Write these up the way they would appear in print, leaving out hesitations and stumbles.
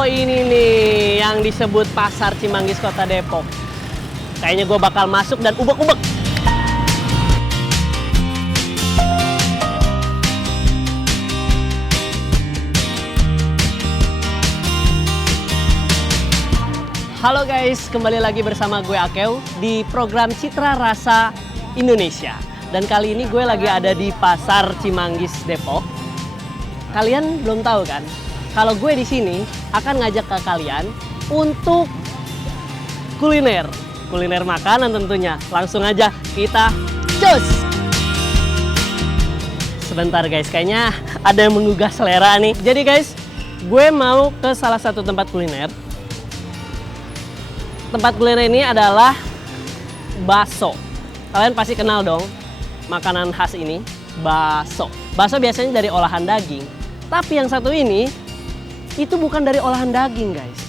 Oh ini nih yang disebut Pasar Cimanggis Kota Depok. Kayaknya gue bakal masuk dan ubek-ubek. Halo guys, kembali lagi bersama gue Akeu di program Citra Rasa Indonesia. Dan kali ini gue lagi ada di Pasar Cimanggis Depok. Kalian belum tahu kan? Kalau gue di sini akan ngajak ke kalian untuk kuliner makanan tentunya. Langsung aja kita cus. Sebentar guys, kayaknya ada yang menggugah selera nih. Jadi guys, gue mau ke salah satu tempat kuliner. Tempat kuliner ini adalah bakso. Kalian pasti kenal dong makanan khas ini, bakso. Bakso biasanya dari olahan daging. Tapi yang satu ini itu bukan dari olahan daging guys,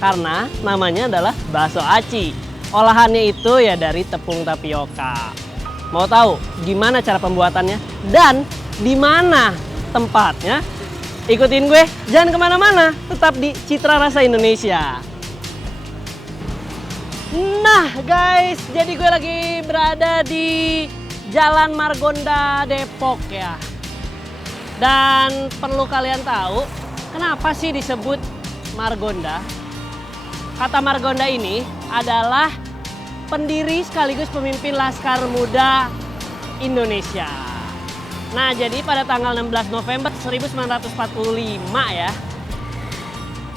karena namanya adalah bakso aci. Olahannya itu ya dari tepung tapioka. Mau tahu gimana cara pembuatannya dan di mana tempatnya? Ikutin gue, jangan kemana-mana, tetap di Citra Rasa Indonesia. Nah guys, jadi gue lagi berada di Jalan Margonda Depok ya. Dan perlu kalian tahu, kenapa sih disebut Margonda? Kata Margonda ini adalah pendiri sekaligus pemimpin Laskar Muda Indonesia. Nah, jadi pada tanggal 16 November 1945 ya,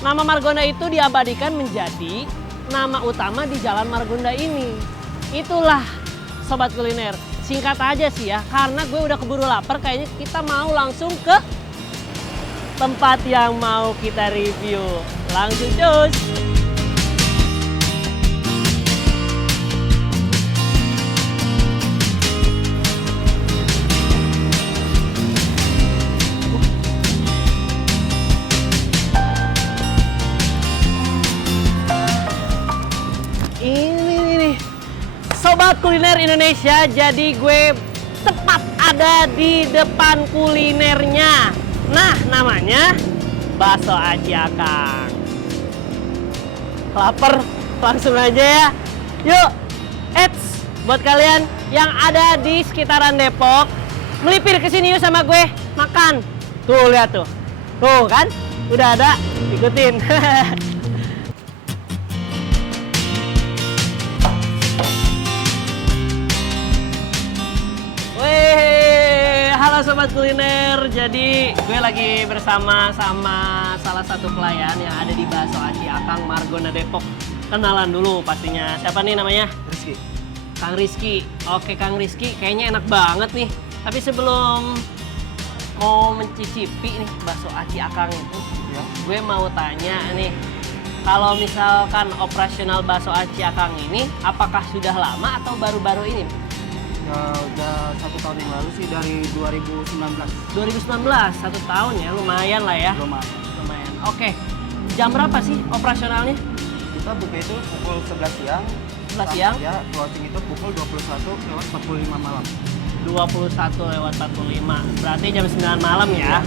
nama Margonda itu diabadikan menjadi nama utama di Jalan Margonda ini. Itulah Sobat Kuliner. Singkat aja sih ya, karena gue udah keburu lapar, kayaknya kita mau langsung ke tempat yang mau kita review. Langsung cus! Sobat Kuliner Indonesia, jadi gue tepat ada di depan kulinernya. Nah, namanya Bakso Aci Akang. Laper, langsung aja ya. Yuk, eits, buat kalian yang ada di sekitaran Depok, melipir ke sini yuk sama gue, makan. Tuh, lihat tuh. Tuh kan, udah ada, ikutin. Sobat Kuliner, jadi gue lagi bersama salah satu pelayan yang ada di Bakso Aci Akang Margonda Depok. Kenalan dulu pastinya. Siapa nih namanya? Rizky. Kang Rizky. Oke Kang Rizky, kayaknya enak banget nih. Tapi sebelum mau mencicipi nih Bakso Aci Akang itu, ya, gue mau tanya nih. Kalau misalkan operasional Bakso Aci Akang ini, apakah sudah lama atau baru-baru ini? Ya, udah 1 tahun yang lalu sih, dari 2019. 2019, 1 tahun ya, lumayan lah ya. Lumayan. Oke, jam berapa sih operasionalnya? Kita buka itu pukul 11 siang. 11 siang? Ya, closing itu pukul 21:45 malam. 21:45, berarti jam 9 malam ya?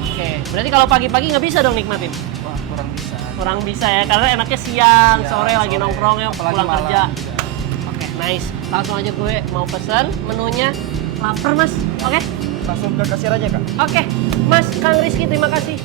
Oke, berarti kalau pagi-pagi nggak bisa dong nikmatin? Wah, kurang bisa. Kurang bisa ya, karena enaknya siang, Ya, sore lagi nongkrongnya, pulang kerja. Juga. Nice, langsung aja gue mau pesen menunya. Lapar mas, oke? Langsung ke kasir aja kak. Oke, mas Kang Rizky, terima kasih.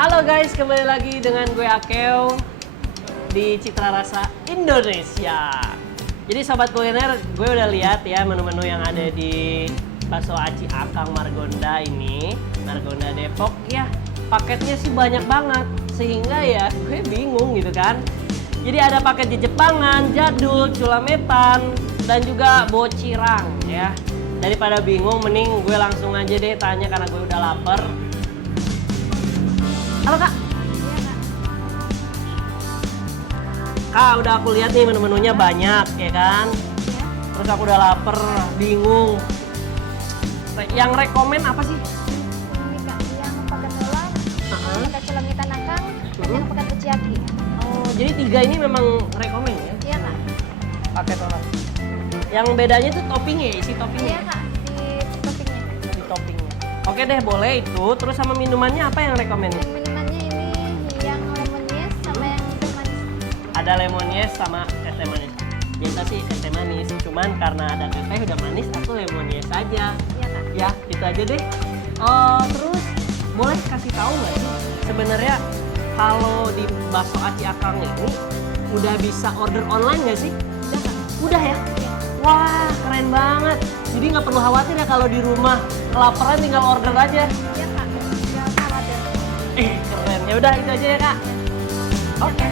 Halo guys, kembali lagi dengan gue Akeu di Citra Rasa Indonesia. Jadi Sobat Kuliner, gue udah lihat ya menu-menu yang ada di Bakso Aci Akang Margonda ini, Margonda Depok ya. Paketnya sih banyak banget, sehingga ya gue bingung gitu kan. Jadi ada paket di Jepangan, jadul, culametan, dan juga bocirang ya. Daripada bingung, mending gue langsung aja deh tanya karena gue udah lapar. Halo kak. Iya kak. Kak, udah aku lihat nih menu-menunya banyak, ya kan? Ya. Terus aku udah lapar, bingung. Yang rekomen apa sih? Ini Kak, yang pakai telur, Uh-huh. yang pakai celamitan akang, dan yang pakai kuciaki. Oh, jadi 3 ini memang rekomen ya? Iya Kak. Pakai telur. Yang bedanya tuh toppingnya, isi Iya toppingnya. Kak, di toppingnya. Di toppingnya. Oke deh, boleh itu. Terus sama minumannya apa yang rekomen? Yang minumannya ini yang lemon yes sama yang teh manis. Ada lemon yes sama es teh manis. Biasa sih es teh manis, cuman karena ada teteh udah manis, aku lemon yes aja. Iya Kak. Ya, itu aja deh. Oh, terus boleh kasih tahu nggak sih sebenarnya kalau di bakso Aci Akang ini udah bisa order online nggak sih? Udah Kak. Udah ya? Wah, keren banget. Jadi nggak perlu khawatir ya kalau di rumah kelaparan tinggal order aja. Iya Kak. Jangan khawatir. Keren. Ya udah itu aja ya, Kak. Oke.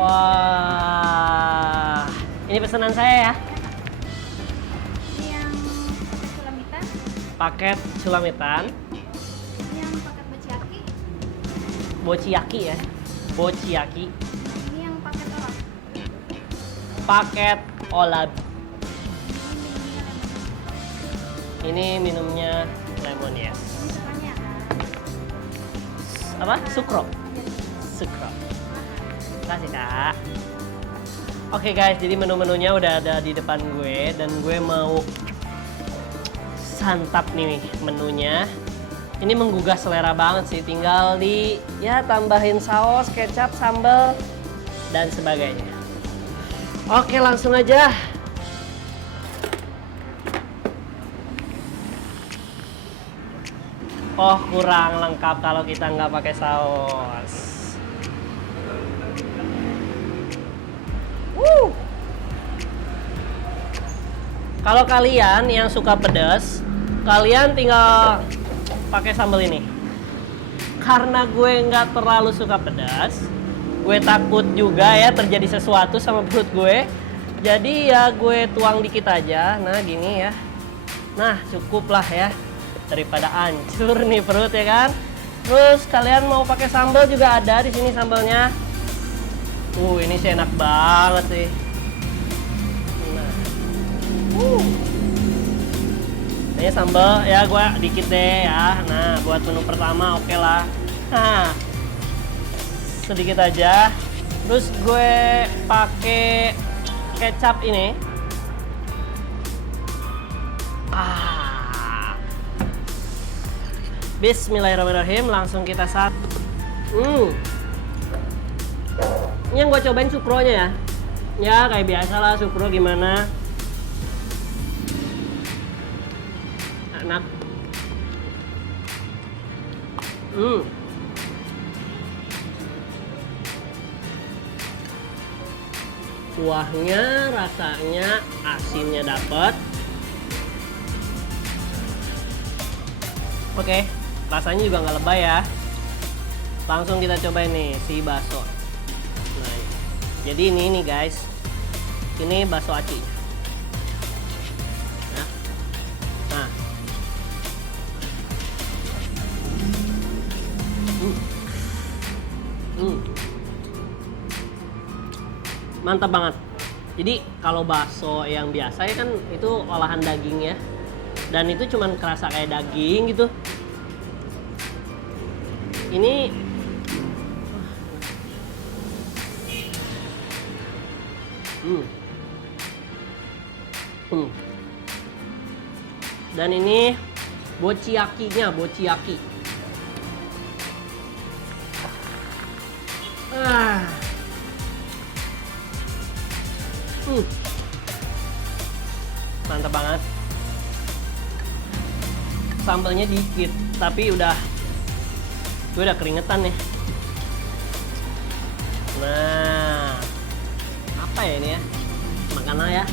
Wah, ini pesanan saya ya. Ini yang pakai celamitan, Paket sulamitan, ini yang pakai kuciaki, bociyaki ya. Bociyaki, ini yang pakai telur. paket olab. Ini minumnya Ini minumnya lemon. lemon yes. Ini sukanya Apa? Sukro. Sukro. Terima kasih, Kak. Oke guys, jadi menu-menunya udah ada di depan gue dan gue mau santap nih menunya. Ini menggugah selera banget sih, tinggal di ya tambahin saus, kecap, sambal dan sebagainya. Oke, langsung aja. Oh, kurang lengkap kalau kita nggak pakai saus. Kalau kalian yang suka pedas, kalian tinggal pakai sambal ini. Karena gue nggak terlalu suka pedas, gue takut juga ya terjadi sesuatu sama perut gue. Jadi ya gue tuang dikit aja. Nah gini ya. Nah cukup lah ya. Daripada hancur nih perut ya kan. Terus kalian mau pakai sambal juga ada di sini sambalnya. Ini sih enak banget sih. Nah. Ini sambal ya gue dikit deh ya. Nah buat menu pertama oke lah. Nah sedikit aja. Terus gue pakai kecap ini. Bismillahirrahmanirrahim, langsung kita Ini yang gue cobain sukronya ya. Ya kayak biasa lah sukro gimana. Enak. Kuahnya, rasanya, asinnya dapet. Oke, rasanya juga nggak lebay ya. Langsung kita cobain nih si bakso. Nah, jadi ini nih guys, ini bakso aci. Nah, mantap banget. Jadi kalau bakso yang biasa ya kan itu olahan daging ya, dan itu cuman kerasa kayak daging gitu. Ini dan ini bociyakinya, bociyaki. Mantap banget. Sambalnya dikit, tapi udah Gue udah keringetan nih. Nah, apa ya ini ya? Makanan ya.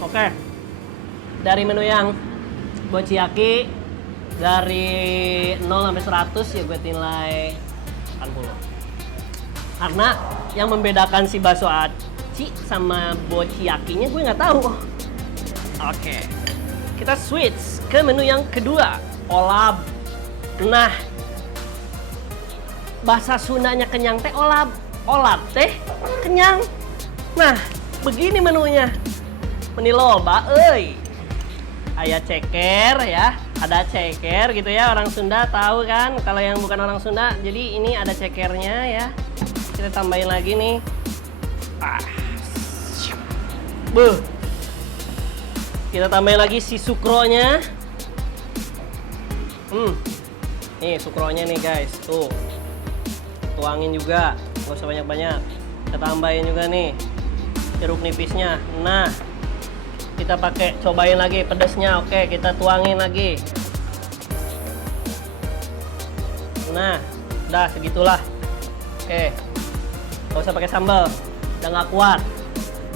Oke. Dari menu yang Bochiyaki dari 0 sampai 100 ya gue nilai 80. Karena yang membedakan si bakso aci sama Bochiyakinya gue nggak tahu. Oke. Kita switch ke menu yang kedua, olab. Nah, bahasa Sundanya kenyang teh olab. Olab teh kenyang. Nah, begini menunya. Meni loba euy. Aya ceker ya, ada ceker gitu ya, orang Sunda tahu kan. Kalau yang bukan orang Sunda, jadi ini ada cekernya ya. Kita tambahin lagi nih. Buh. Kita tambahin lagi si sukronya. Nih sukronya nih guys, tuh. Tuangin juga, nggak usah banyak-banyak. Kita tambahin juga nih jeruk nipisnya. Nah, kita pakai cobain lagi pedasnya. Oke, kita tuangin lagi. Nah, udah segitulah. Oke, nggak usah pakai sambal, udah nggak kuat.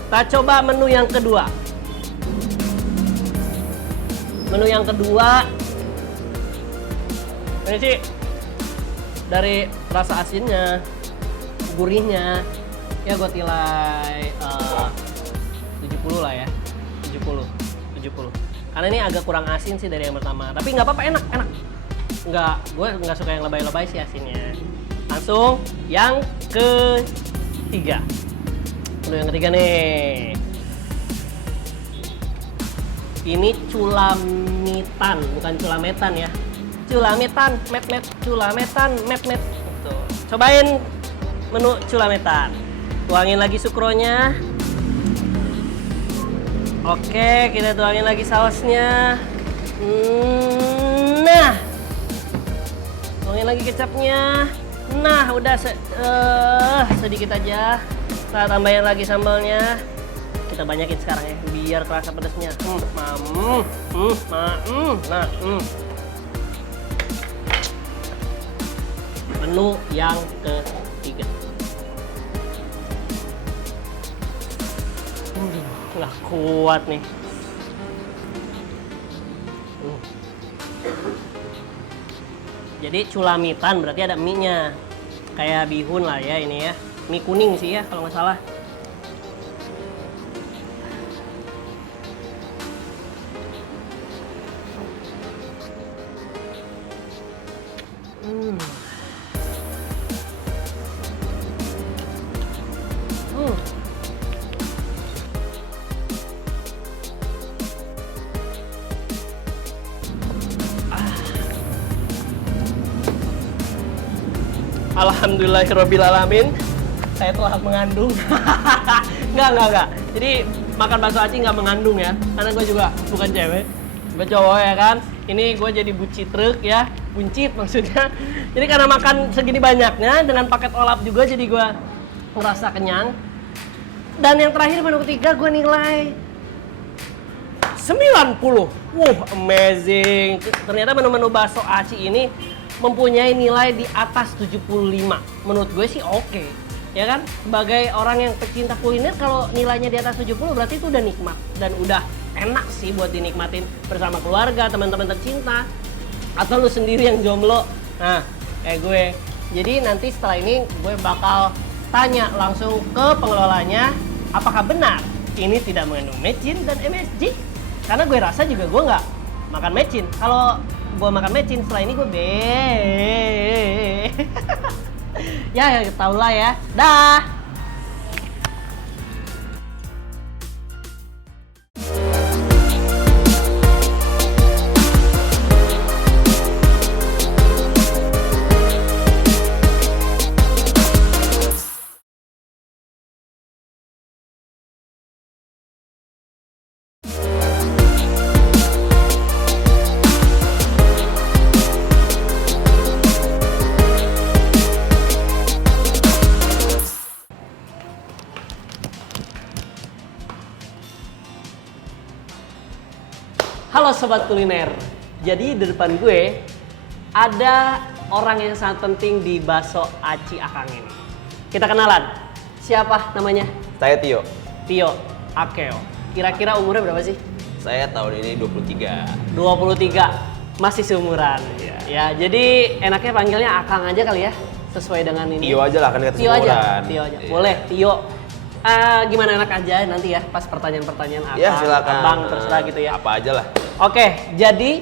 Kita coba menu yang kedua. Menu yang kedua ini sih dari rasa asinnya, gurihnya, ya gue nilai 70 lah ya. 70. Karena ini agak kurang asin sih dari yang pertama. Tapi nggak apa-apa, enak. Gue nggak suka yang lebay-lebay sih asinnya. Langsung yang ketiga. Menu yang ketiga nih. Ini culamitan, bukan culametan ya. Culamitan, culametan, met. Tuh. Cobain menu culametan. Tuangin lagi sukronya. Oke, kita tuangin lagi sausnya. Nah, tuangin lagi kecapnya. Nah, udah sedikit aja. Kita tambahin lagi sambalnya. Kita banyakin sekarang ya, biar kerasa pedasnya. Nah, menu yang ketiga. Nggak kuat nih. Jadi culamitan berarti ada mie-nya. Kayak bihun lah ya ini ya. Mie kuning sih ya kalau nggak salah. Alhamdulillahirrabbilalamin, saya telah mengandung. Enggak. Jadi makan bakso aci nggak mengandung ya, karena gue juga bukan cewek, gue cowok ya kan. Ini gue jadi buncit truk ya, buncit maksudnya. Jadi karena makan segini banyaknya dengan paket olap juga, jadi gue ngerasa kenyang. Dan yang terakhir menu ketiga gue nilai 90. Amazing. Ternyata menu-menu bakso aci ini mempunyai nilai di atas 75. Menurut gue sih oke. Ya kan? Sebagai orang yang pecinta kuliner, kalau nilainya di atas 70 berarti itu udah nikmat. Dan udah enak sih buat dinikmatin bersama keluarga, teman-teman tercinta. Atau lu sendiri yang jomblo. Nah, kayak gue. Jadi nanti setelah ini gue bakal tanya langsung ke pengelolanya, apakah benar ini tidak mengandung mecin dan MSG? Karena gue rasa juga gue nggak makan mecin. Kalau gue makan mecin, setelah ini gue ya tau lah ya. Dah. Halo Sobat Kuliner, Jadi di depan gue ada orang yang sangat penting di bakso Aci Akang ini. Kita kenalan. Siapa namanya? Saya Tio. Tio Akeo. Kira-kira umurnya berapa sih? Saya tahun ini 23. 23. Masih seumuran. Ya, jadi enaknya panggilnya Akang aja kali ya. Sesuai dengan ini. Tio aja lah, kan kata Tio aja. seumuran. Tio aja. Iya. Boleh, Tio. Gimana enak aja nanti ya pas pertanyaan-pertanyaan Akang, Ya silakan. Abang terserah gitu ya. Apa aja lah. Oke, jadi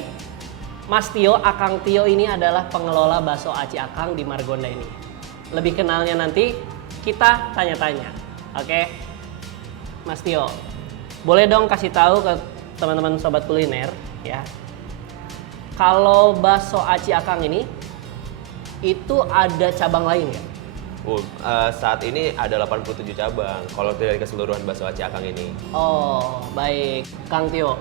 Mas Tio, Akang Tio ini adalah pengelola bakso Aci Akang di Margonda ini. Lebih kenalnya nanti kita tanya-tanya. Oke, Mas Tio, boleh dong kasih tahu ke teman-teman sobat kuliner ya. Kalau bakso Aci Akang ini itu ada cabang lain ya? Saat ini ada 87 cabang kalau dari keseluruhan bakso Aci Akang ini. Oh, baik. Kang Tio,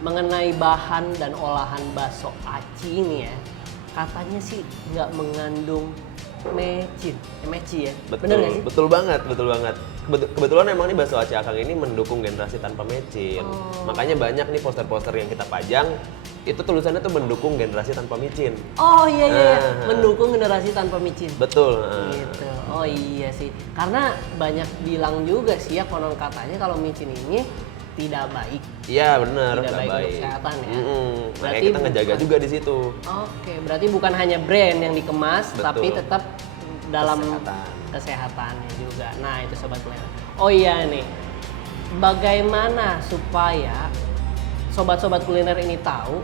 mengenai bahan dan olahan bakso aci ini ya, katanya sih nggak mengandung meci ya? Bener nggak sih? Betul banget, betul banget. Kebetulan emang nih bakso Aci Akang ini mendukung generasi tanpa micin. Makanya banyak nih poster-poster yang kita pajang, itu tulisannya tuh mendukung generasi tanpa micin. Oh iya, mendukung generasi tanpa micin. Betul. Gitu. Oh iya sih, karena banyak bilang juga sih ya konon katanya kalau micin ini tidak baik. Iya benar, Tidak nggak baik untuk kesehatan ya. Makanya Berarti kita ngejaga bukan- juga di situ. Oke, berarti bukan hanya brand yang dikemas, Betul. tapi tetap dalam Kesehatan. kesehatannya juga. Nah itu sobat kuliner. Oh iya nih, bagaimana supaya sobat-sobat kuliner ini tahu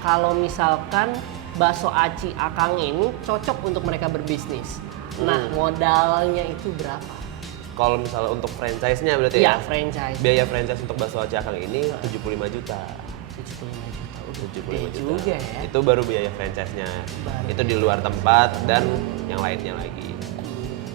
kalau misalkan bakso Aci Akang ini cocok untuk mereka berbisnis. Nah modalnya itu berapa? Kalau misalnya untuk franchise-nya berarti Iya, ya? franchise. Biaya franchise untuk bakso Aci Akang ini 75 juta. 75 juta. 75 juta. juga ya. Itu baru biaya franchise-nya. Baru. Itu di luar tempat dan yang lainnya lagi.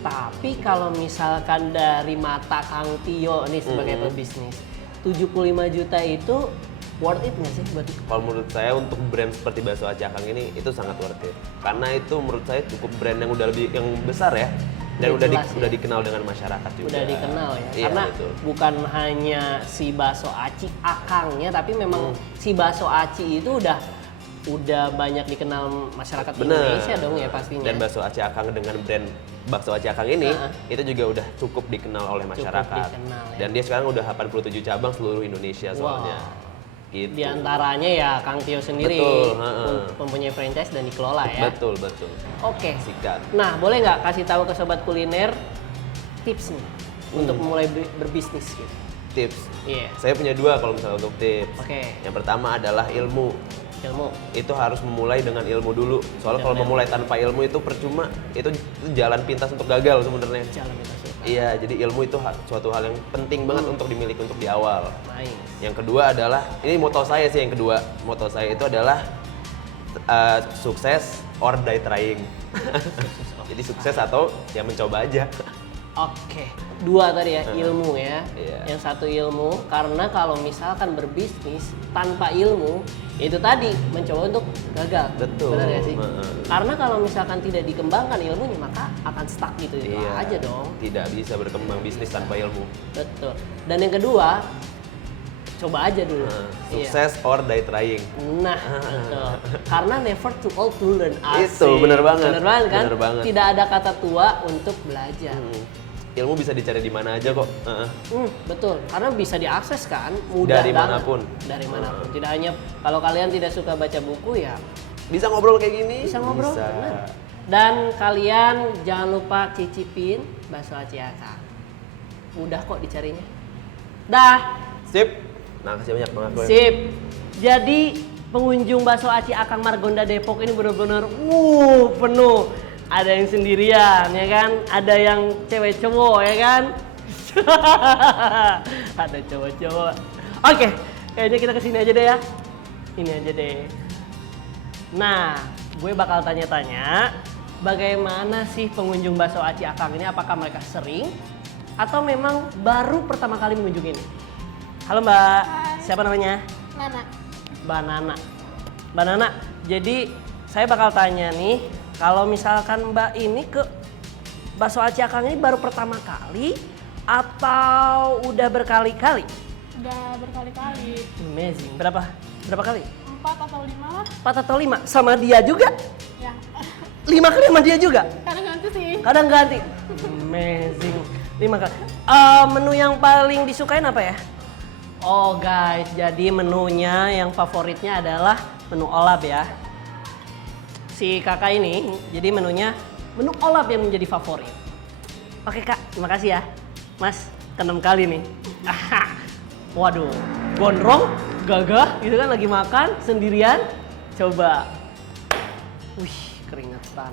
Tapi kalau misalkan dari mata Kang Tio nih sebagai pebisnis, 75 juta itu worth it nggak sih buat Kalau menurut saya untuk brand seperti bakso Aci Akang ini itu sangat worth it. Karena itu menurut saya cukup brand yang udah lebih yang besar ya. Dan Udah jelas ya. udah dikenal dengan masyarakat juga. udah dikenal ya? Iya, Karena betul. bukan hanya si bakso Aci Akangnya, tapi memang si bakso Aci itu udah banyak dikenal masyarakat Bener. Indonesia dong ya pastinya. Dan bakso Aci Akang dengan brand bakso Aci Akang ini itu juga udah cukup dikenal oleh masyarakat. dikenal, ya. Dan dia sekarang udah 87 cabang seluruh Indonesia soalnya. Gitu. Di antaranya ya Kang Tio sendiri Betul, heeh. mempunyai franchise dan dikelola ya. Betul. Oke. Sikat. Nah, boleh nggak kasih tahu ke sobat kuliner tips nih untuk mulai berbisnis gitu? Tips. Iya. Saya punya dua kalau misalnya untuk tips. Oke. Yang pertama adalah ilmu. Ilmu. Itu harus memulai dengan ilmu dulu. Soalnya kalau memulai tanpa ilmu itu percuma. Itu jalan pintas untuk gagal sebenarnya. Jalan kita suka. Iya, jadi ilmu itu suatu hal yang penting banget untuk dimiliki untuk di awal. Nice. Yang kedua adalah, ini moto saya sih yang kedua. Moto saya itu adalah sukses or die trying. Jadi sukses atau ya mencoba aja. Oke. Dua tadi ya, ilmu ya. Iya. Yang satu ilmu, karena kalau misalkan berbisnis tanpa ilmu, itu tadi mencoba untuk gagal. Betul. Benar ya sih? Heeh. Karena kalau misalkan tidak dikembangkan ilmunya, maka akan stuck gitu aja dong. Tidak bisa berkembang bisnis tanpa ilmu. Betul. Dan yang kedua, coba aja dulu. Iya. Sukses or die trying. Nah, betul. Karena never too old to learn. Asik. Itu, bener banget. Bener banget kan? Bener banget. Tidak ada kata tua untuk belajar. Ilmu bisa dicari di mana aja kok. Betul. Karena bisa diakses kan, mudah Dari banget. manapun. Dari manapun. Tidak hanya kalau kalian tidak suka baca buku ya Bisa ngobrol kayak gini? bisa ngobrol. Bisa. Bener. Dan kalian jangan lupa cicipin bakso Aci Akang. Mudah kok dicarinya. Dah. Sip. Nah, kasih banyak banget gue. Sip. Jadi pengunjung bakso Aci Akang Margonda Depok ini benar-benar penuh. Ada yang sendirian ya kan, ada yang cewek cowok ya kan. Ada cowok-cowok. Oke, kayaknya kita kesini aja deh ya. Ini aja deh. Nah, gue bakal tanya-tanya bagaimana sih pengunjung bakso Aci Akang ini, apakah mereka sering atau memang baru pertama kali mengunjungi ini? Halo Mbak, siapa namanya? Nana. Mbak Nana. Mbak Nana, jadi saya bakal tanya nih, kalau misalkan Mbak ini ke bakso Aci Akang ini baru pertama kali atau udah berkali-kali? Udah berkali-kali. Amazing. Berapa kali? 4 4 atau 5 lah. 4 atau 5? Sama dia juga? Ya. 5 kali sama dia juga? Kadang ganti sih. Kadang ganti. Amazing. 5 kali. Menu yang paling disukain apa ya? Oh guys, jadi menunya yang favoritnya adalah menu olap ya. Si kakak ini, jadi menunya menu olap yang menjadi favorit. Oke kak, terima kasih ya. Mas, ke-6 kali nih. Waduh, gondrong, gagah, gitu kan lagi makan sendirian. Coba. Wih, keringetan.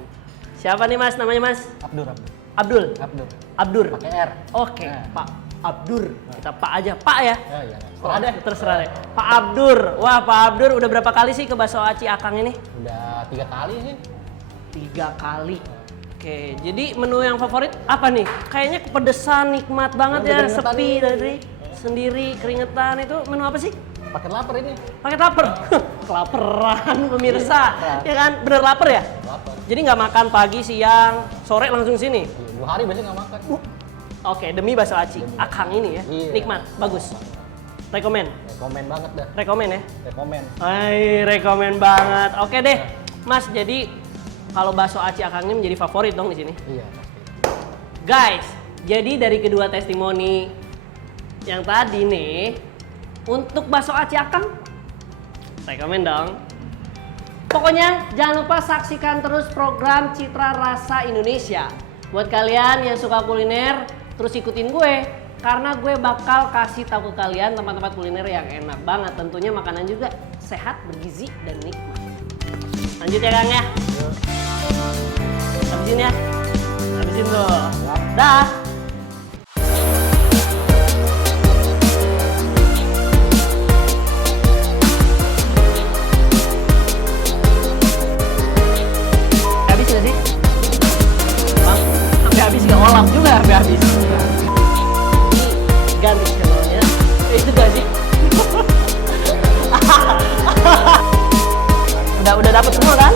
Siapa nih mas, namanya mas? Abdur. Abdul? Abdur. Pakai R. Oke, Nah. Pak Abdur. Kita Pak aja, Pak ya? Iya. Terserah deh. Terserah deh. Pak Abdur. Wah, Pak Abdur udah berapa kali sih ke Bakso Aci Akang ini? Udah 3 kali sih. 3 kali. Oke, jadi menu yang favorit apa nih? Kayaknya kepedesan, nikmat banget ya, Keringetan sepi nih. dari sendiri, keringetan itu menu apa sih? Pakai lapar ini. Pakai lapar. Kelaparan pemirsa. Ya kan? Bener lapar ya? Lapar. Jadi nggak makan pagi, siang, sore langsung sini. 2 hari biasanya nggak makan. Oke, demi Bakso Aci Akang ini ya. Iya. Nikmat, bagus. Rekomen. Rekomen banget dah. Rekomen ya? Rekomen. Hai, rekomen banget. Oke deh, Mas. Jadi kalau bakso Aci Akang ini menjadi favorit dong di sini. Iya pasti. Guys, jadi dari kedua testimoni yang tadi nih, untuk bakso Aci Akang, rekomen dong. Pokoknya jangan lupa saksikan terus program Citra Rasa Indonesia. Buat kalian yang suka kuliner, terus ikutin gue. Karena gue bakal kasih tahu ke kalian tempat-tempat kuliner yang enak banget. Tentunya makanan juga sehat, bergizi, dan nikmat. Lanjut ya Kang ya. Habisin ya. Habisin tuh. Dah. Habis nggak sih? Bang, sampai habis nggak olap juga sampai habis. Ganti channelnya. Itu gak sih? Udah dapet semua kan?